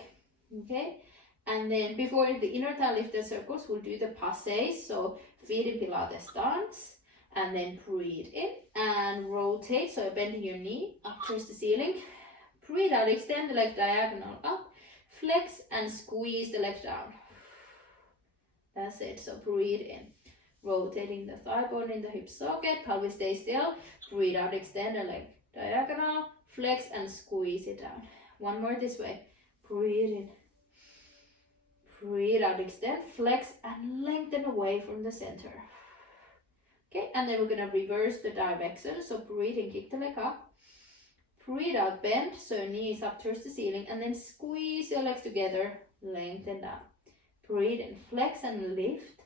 Okay. And then before the inner thigh lifted circles, we'll do the passes. So feet in Pilates stance, and then breathe in and rotate. So bend your knee up towards the ceiling. Breathe out, extend the leg diagonal up, flex and squeeze the leg down. That's it. So breathe in, rotating the thigh bone in the hip socket, pelvis stay still. Breathe out, extend the leg diagonal, flex and squeeze it down. 1 more this way. Breathe in. Breathe out, extend, flex, and lengthen away from the center. Okay, and then we're going to reverse the direction. So breathe in, kick the leg up. Breathe out, bend, so knees up towards the ceiling, and then squeeze your legs together, lengthen down. Breathe in, flex and lift.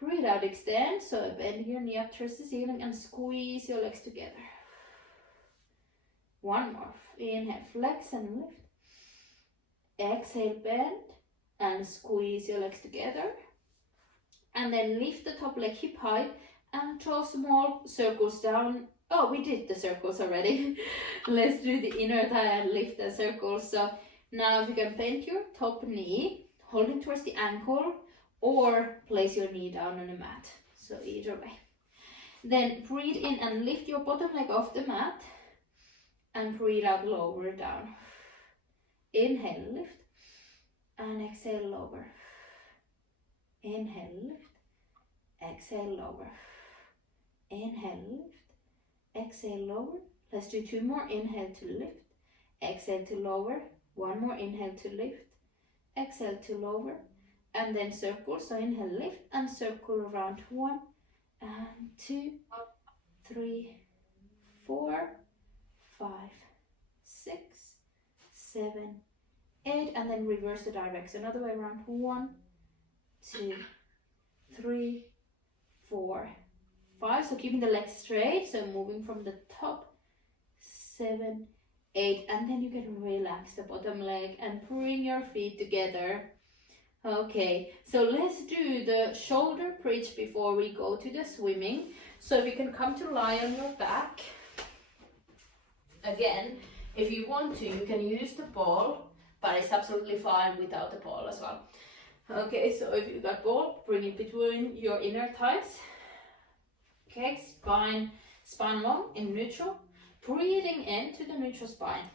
Breathe out, extend, so bend your knee up towards the ceiling and squeeze your legs together. 1 more. Inhale, flex and lift. Exhale, bend and squeeze your legs together. And then lift the top leg hip height and draw small circles down. Oh, we did the circles already. Let's do the inner thigh and lift the circles. So now if you can bend your top knee, hold it towards the ankle, or place your knee down on the mat. So either way. Then breathe in and lift your bottom leg off the mat. And breathe out, lower down. Inhale, lift. And exhale, lower. Inhale, lift. Exhale, lower. Inhale, lift. Exhale, lower. Let's do 2 more. Inhale to lift. Exhale to lower. 1 more. Inhale to lift. Exhale to lower. And then circle. So inhale, lift and circle around. 1 and 2, 3, 4, 5, 6, 7, 8, and then reverse the direction, other way around. 1, 2, 3, 4, 5. So keeping the legs straight, so moving from the top. 7, 8, and then you can relax the bottom leg and bring your feet together. Okay, so let's do the shoulder bridge before we go to the swimming. So you can come to lie on your back. Again, if you want to, you can use the ball, but it's absolutely fine without the ball as well. Okay, so if you got ball, bring it between your inner thighs. Okay, spine long in neutral. Breathing into the neutral spine.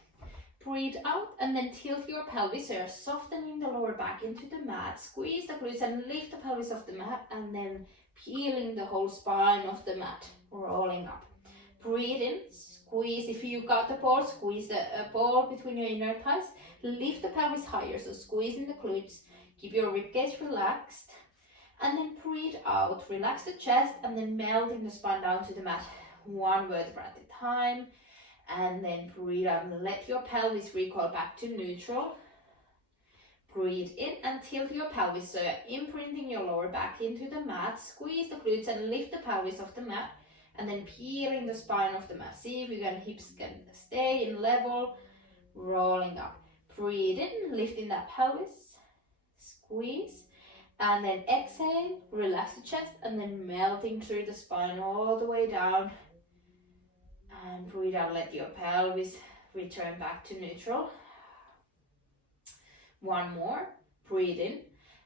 Breathe out and then tilt your pelvis here, softening the lower back into the mat. Squeeze the glutes and lift the pelvis off the mat, and then peeling the whole spine off the mat, rolling up. Breathe in, squeeze. If you got the ball, squeeze the ball between your inner thighs. Lift the pelvis higher, so squeezing the glutes. Keep your ribcage relaxed. And then breathe out, relax the chest, and then melting the spine down to the mat. One vertebra at a time. And then breathe out and let your pelvis recoil back to neutral. Breathe in and tilt your pelvis, so you're imprinting your lower back into the mat. Squeeze the glutes and lift the pelvis off the mat, and then peeling the spine off the mat. See if your hips can stay in level, rolling up. Breathe in, lifting that pelvis, squeeze, and then exhale, relax the chest, and then melting through the spine all the way down. And breathe out, let your pelvis return back to neutral. One more, breathe in,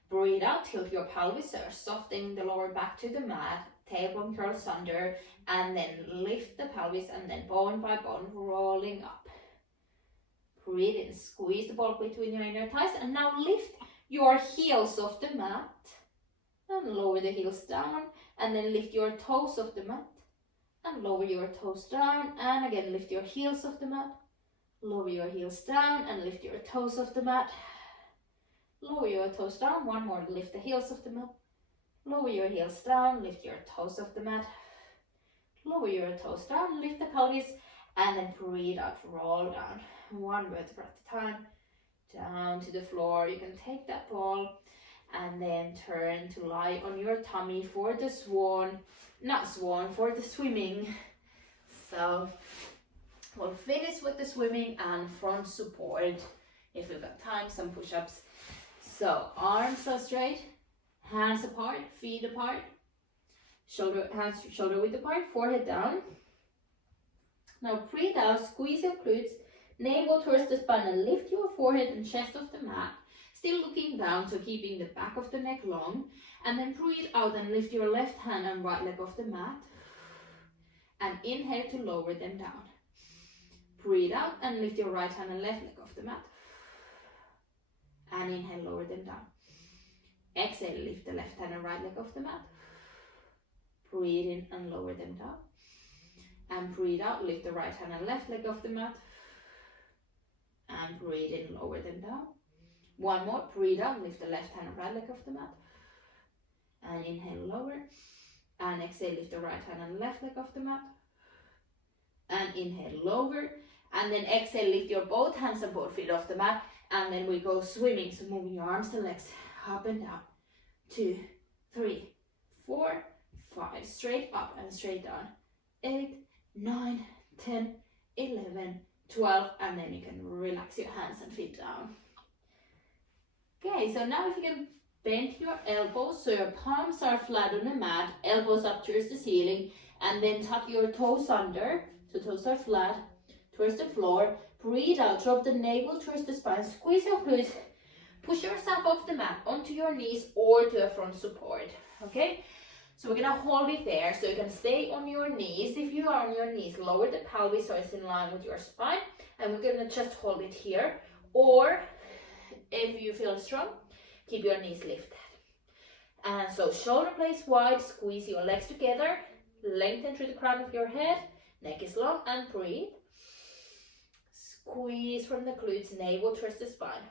breathe out, tilt your pelvis, so softening the lower back to the mat, tailbone curls under, and then lift the pelvis, and then bone by bone, rolling up. Breathe in, squeeze the ball between your inner thighs, and now lift your heels off the mat, and lower the heels down, and then lift your toes off the mat, and lower your toes down, and again lift your heels off the mat, lower your heels down, and lift your toes off the mat, lower your toes down. One more, lift the heels off the mat, lower your heels down, lift your toes off the mat, lower your toes down, lift the pelvis, and then breathe out, roll down, one vertebra at a time, down to the floor. You can take that ball and then turn to lie on your tummy for the for the swimming. So we'll finish with the swimming and front support. If we've got time, some push-ups. So arms are straight, hands apart, feet apart, hands shoulder width apart, forehead down. Now breathe out, squeeze your glutes, navel towards the spine, and lift your forehead and chest off the mat. Still looking down, so keeping the back of the neck long. And then breathe out and lift your left hand and right leg off the mat. And inhale to lower them down. Breathe out and lift your right hand and left leg off the mat. And inhale, lower them down. Exhale, lift the left hand and right leg off the mat. Breathe in and lower them down. And breathe out, lift the right hand and left leg off the mat. And breathe in, lower them down. One more, breathe out, lift the left hand and right leg off the mat. And inhale, lower. And exhale, lift the right hand and left leg off the mat. And inhale, lower. And then exhale, lift your both hands and both feet off the mat. And then we go swimming, so moving your arms and legs up and down. 2, 3, 4, 5. Straight up and straight down. 8, 9, 10, 11, 12. And then you can relax your hands and feet down. Okay, so now if you can bend your elbows so your palms are flat on the mat, elbows up towards the ceiling, and then tuck your toes under, so toes are flat towards the floor. Breathe out, drop the navel towards the spine, squeeze your glutes, push yourself off the mat onto your knees or to a front support. Okay, so we're gonna hold it there, so you can stay on your knees. If you are on your knees, lower the pelvis so it's in line with your spine, and we're gonna just hold it here. Or if you feel strong, keep your knees lifted. And so shoulder blades wide, squeeze your legs together, lengthen through the crown of your head, neck is long, and breathe. Squeeze from the glutes, navel towards the spine.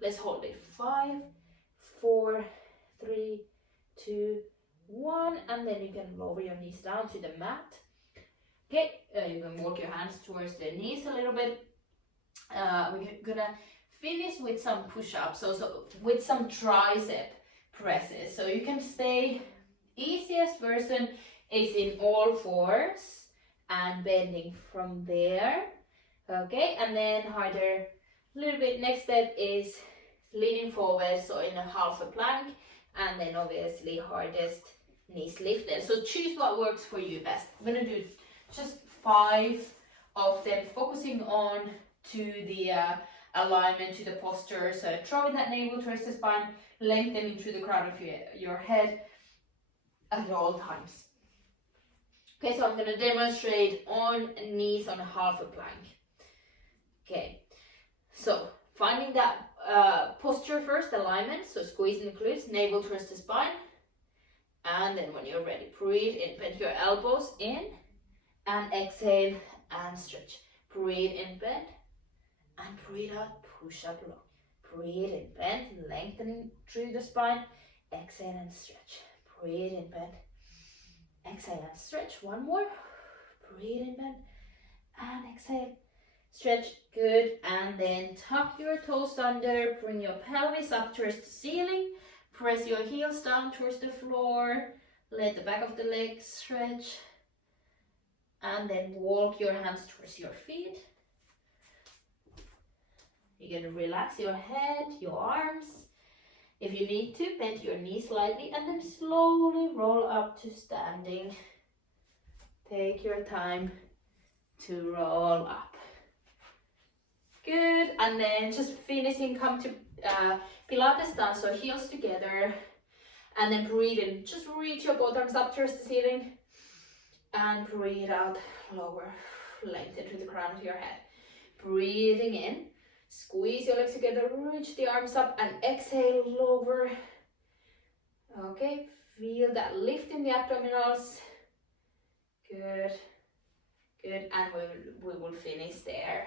Let's hold it. 5, 4, 3, 2, 1, and then you can lower your knees down to the mat. Okay, you can walk your hands towards the knees a little bit. We're gonna finish with some push-ups, so with some tricep presses. So you can stay, easiest version is in all fours and bending from there. Okay, and then harder, a little bit, next step is leaning forward, so in a half a plank, and then obviously hardest knees lifted. So choose what works for you best. I'm gonna do just 5 of them, focusing on to the alignment, to the posture. So drawing that navel towards the spine, lengthening through the crown of your head at all times. Okay, so I'm gonna demonstrate on knees on half a plank. Okay, so finding that posture first, alignment, so squeezing the glutes, navel towards the spine, and then when you're ready, breathe in, bend your elbows in, and exhale and stretch. Breathe in, bend, and breathe out, push up long. Breathe in, bend, lengthening through the spine, exhale and stretch. Breathe in, bend, exhale and stretch. One more, breathe in, bend, and exhale. Stretch, good, and then tuck your toes under, bring your pelvis up towards the ceiling, press your heels down towards the floor, let the back of the legs stretch, and then walk your hands towards your feet. You're going to relax your head, your arms. If you need to, bend your knees slightly, and then slowly roll up to standing. Take your time to roll up. Good, and then just finishing, come to Pilates stance, so heels together, and then breathe in, just reach your bottoms up towards the ceiling, and breathe out, lower, lengthen to the crown of your head. Breathing in, squeeze your legs together, reach the arms up, and exhale, lower. Okay, feel that lift in the abdominals. Good, good, and we will finish there.